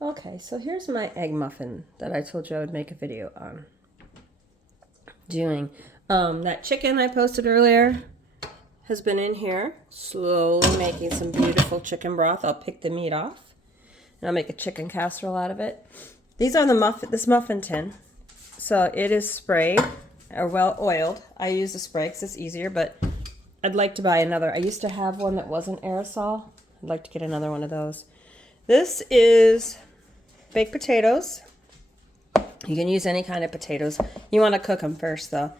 Okay, so here's my egg muffin that I told you I would make a video on doing. That chicken I posted earlier has been in here, slowly making some beautiful chicken broth. I'll pick the meat off, and I'll make a chicken casserole out of it. These are this muffin tin. So it is sprayed or well oiled. I use the spray because it's easier, but I'd like to buy another. I used to have one that wasn't aerosol. I'd like to get another one of those. This is baked potatoes. You can use any kind of potatoes. You want to cook them first, though,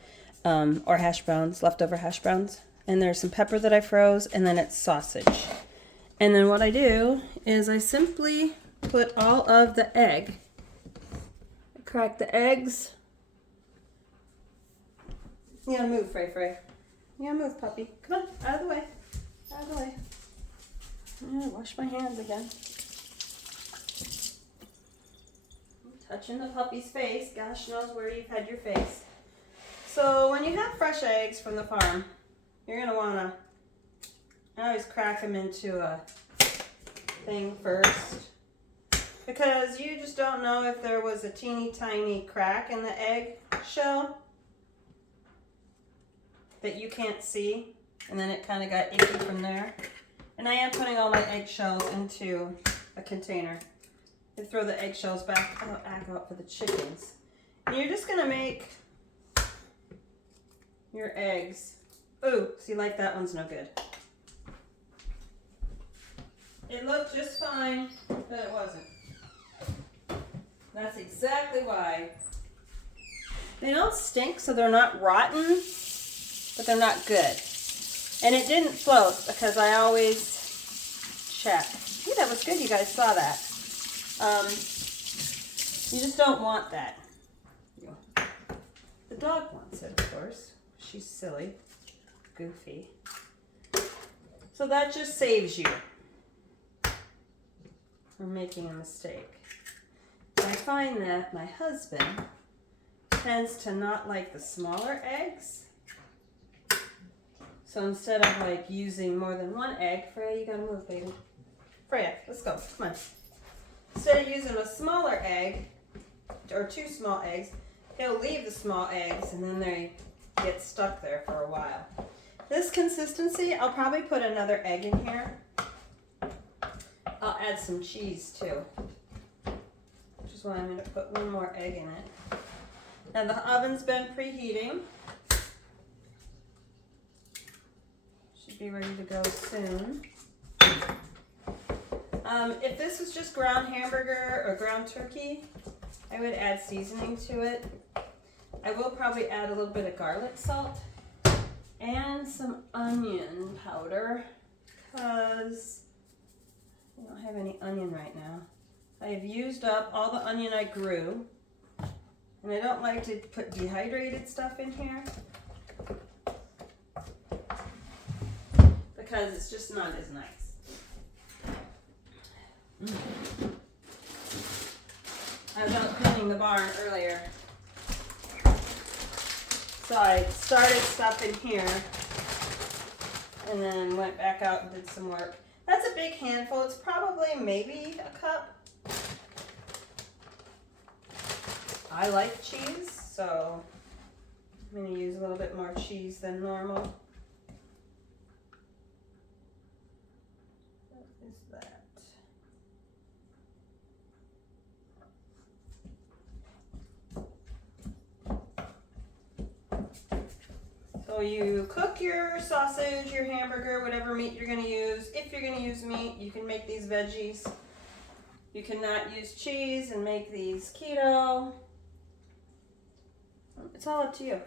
or hash browns, leftover hash browns. And there's some pepper that I froze, and then it's sausage. And then what I do is I simply put all of the egg, crack the eggs. You gotta move, Frey Frey. You gotta move, puppy. Come on, out of the way. Out of the way. Yeah, wash my hands again. Touching the puppy's face. Gosh knows where you've had your face. So when you have fresh eggs from the farm, you're going to want to, I always crack them into a thing first, because you just don't know if there was a teeny tiny crack in the egg shell that you can't see, and then it kind of got icky from there. And I am putting all my eggshells into a container. And throw the eggshells back out for the chickens. And you're just gonna make your eggs. Ooh, see, like that one's no good. It looked just fine, but it wasn't. That's exactly why. They don't stink, so they're not rotten, but they're not good. And it didn't float because I always check. See, that was good, you guys saw that. You just don't want that. The dog wants it, of course. She's silly, goofy. So that just saves you from making a mistake. I find that my husband tends to not like the smaller eggs. So instead of like using more than one egg, Freya, you gotta move, baby. Freya, let's go, come on. Instead of using a smaller egg, or 2 small eggs, he'll leave the small eggs and then they get stuck there for a while. This consistency, I'll probably put another egg in here. I'll add some cheese too, which is why I'm going to put 1 more egg in it. Now the oven's been preheating. Should be ready to go soon. If this was just ground hamburger or ground turkey, I would add seasoning to it. I will probably add a little bit of garlic salt and some onion powder, because I don't have any onion right now. I have used up all the onion I grew, and I don't like to put dehydrated stuff in here because it's just not as nice. I was out cleaning the barn earlier, so I started stuff in here and then went back out and did some work. That's a big handful. It's probably maybe a cup. I like cheese, so I'm going to use a little bit more cheese than normal. What is that? So you cook your sausage, your hamburger, whatever meat you're going to use. If you're going to use meat, you can make these veggies. You cannot use cheese and make these keto. It's all up to you.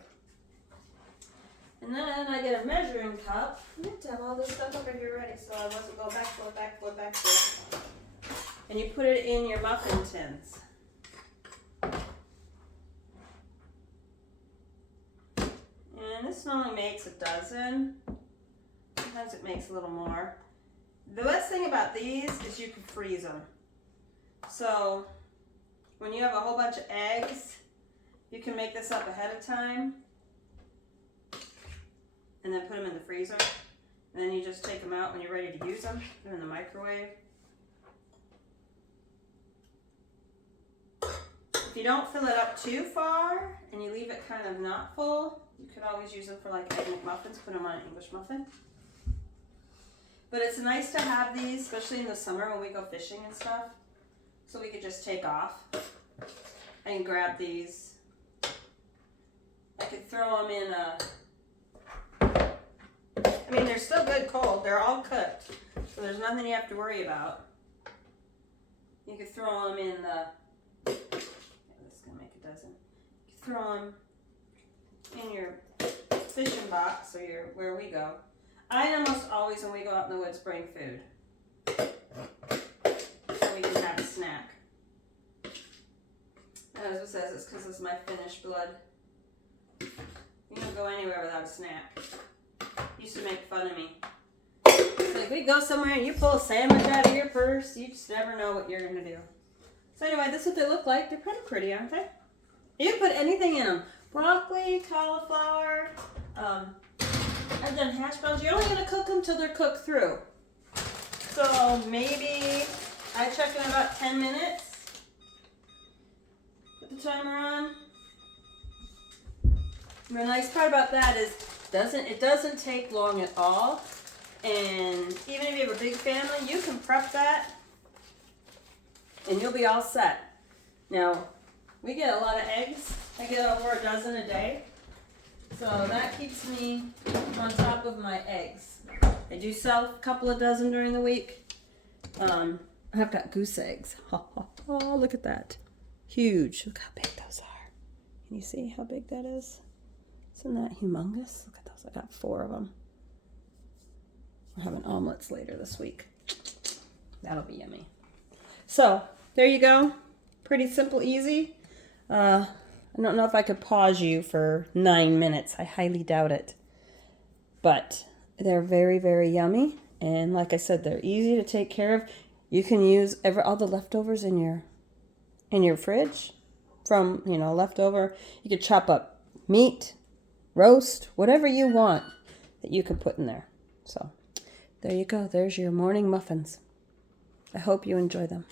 And then I get a measuring cup. I have to have all this stuff over here ready so I wasn't going back to it. And you put it in your muffin tins. And this only makes a dozen. Sometimes it makes a little more. The best thing about these is you can freeze them. So when you have a whole bunch of eggs, you can make this up ahead of time and then put them in the freezer. And then you just take them out when you're ready to use them. Put them in the microwave. If you don't fill it up too far and you leave it kind of not full, you could always use them for like egg muffins, put them on an English muffin. But it's nice to have these, especially in the summer when we go fishing and stuff, so we could just take off. I can grab these. I could throw them in I mean, they're still good cold. They're all cooked, so there's nothing you have to worry about. You could throw them in the, this is going to make a dozen. You could throw them in your fishing box or where we go. I almost always, when we go out in the woods, bring food. So we can have a snack. And as it says, it's because it's my Finnish blood. You don't go anywhere without a snack. Used to make fun of me. It's like we go somewhere and you pull a sandwich out of your purse, you just never know what you're gonna do. So anyway, this is what they look like. They're pretty pretty, aren't they? You can put anything in them. Broccoli, cauliflower. I've done hash browns. You're only gonna cook them till they're cooked through. So maybe I check in about 10 minutes. Put the timer on. And the nice part about that is it doesn't take long at all, and even if you have a big family, you can prep that and you'll be all set. Now, we get a lot of eggs. I get over a dozen a day, so that keeps me on top of my eggs. I do sell a couple of dozen during the week. I've got goose eggs. Oh, look at that. Huge. Look how big those are. Can you see how big that is? Isn't that humongous? Look at those. I got 4 of them. We're having omelets later this week. That'll be yummy. So, there you go. Pretty simple, easy. I don't know if I could pause you for 9 minutes. I highly doubt it. But they're very, very yummy. And like I said, they're easy to take care of. You can use all the leftovers in your fridge from, leftover. You could chop up meat, roast, whatever you want that you could put in there. So there you go. There's your morning muffins. I hope you enjoy them.